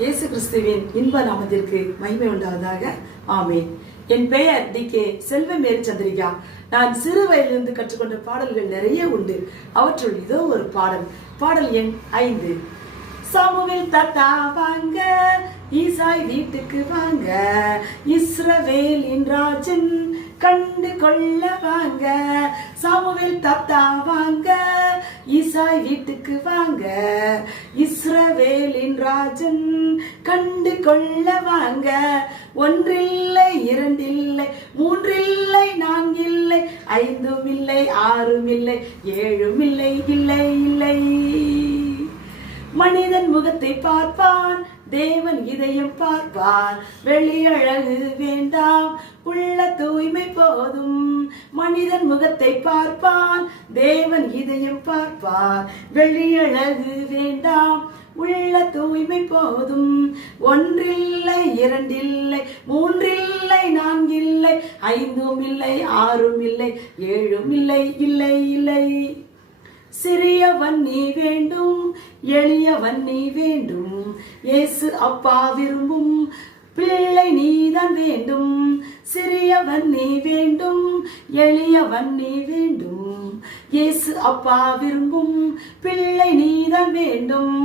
இயேசு கிறிஸ்துவின் இன்ப நாமத்திற்கு மகிமை உண்டாவதாக. ஆமேன். என் பெயர் டி.கே. செல்வமேரி சந்திரிகா. நான் சிறு வயதிலிருந்து கற்றுக்கொண்ட பாடல்கள் நிறைய உண்டு. அவற்றுள் இதோ ஒரு பாடல் எண் 5. சாமுவேல் தாத்தா வாங்க, ஈசாய் வீட்டுக்கு வாங்க, இஸ்ரவேலின் ராஜன் கண்டு கொள்ள வாங்க. சாமுவேல் தாத்தா வாங்க, ஈசாய் வீட்டுக்கு வாங்க, இஸ்ரவேலின் ராஜன் கண்டு கொள்ள வாங்க. ஒன்றில்லை, இரண்டில்லை, மூன்றில்லை, நான்கில்லை, ஐந்தும் இல்லை, ஆறும் இல்லை, ஏழும் இல்லை, இல்லை இல்லை. மனிதன் முகத்தை பார்ப்பான், தேவன் இதயம் பார்ப்பான். வெளியழகு வேண்டாம், உள்ள தூய்மை போதும். மனிதன் முகத்தை பார்ப்பான், தேவன் இதயம் பார்ப்பான். வெளியழகு வேண்டாம், உள்ள தூய்மை போதும். ஒன்றில்லை, இரண்டில்லை, மூன்றில்லை, நான்கில்லை, ஐந்தும் இல்லை, ஆறும் இல்லை, ஏழும் இல்லை, இல்லை இல்லை. சிறியவன் நீ வேண்டும், எளியவன் நீ வேண்டும். இயேசு அப்பா விரும்பும் பிள்ளை நீதான் வேண்டும். சிறியவன் நீ வேண்டும், எளியவன் நீ வேண்டும். இயேசு அப்பா விரும்பும் பிள்ளை நீதான் வேண்டும்.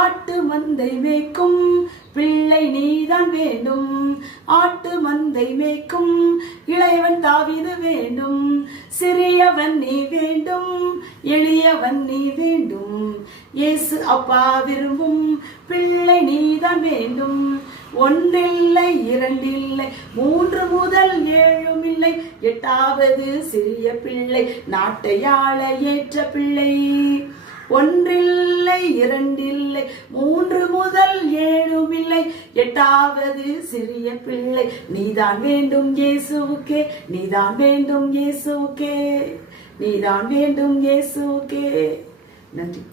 ஆட்டு மந்தை மேய்க்கும் பிள்ளை நீதான் வேண்டும். ஆட்டு மந்தை மேய்க்கும் இளையவன் தாவீது வேண்டும். சிறியவன் நீ வேண்டும், எளியவன் நீ வேண்டும். இயேசு அப்பா விரும்பும் பிள்ளை நீதான் வேண்டும். ஒன்றில்லை, இரண்டில்லை, 3 முதல் 7 இல்லை, 8வது சிறிய பிள்ளை, நாட்டை ஆள ஏற்ற பிள்ளை. ஒன்றில்லை, இரண்டில்லை, 3 முதல் 7 இல்லை, 8வது சிறிய பிள்ளை. நீதான் வேண்டும் இயேசுவுக்கே, நீதான் வேண்டும் இயேசுவுக்கே, நீதான் வேண்டும் இயேசுவுக்கே. நன்றி.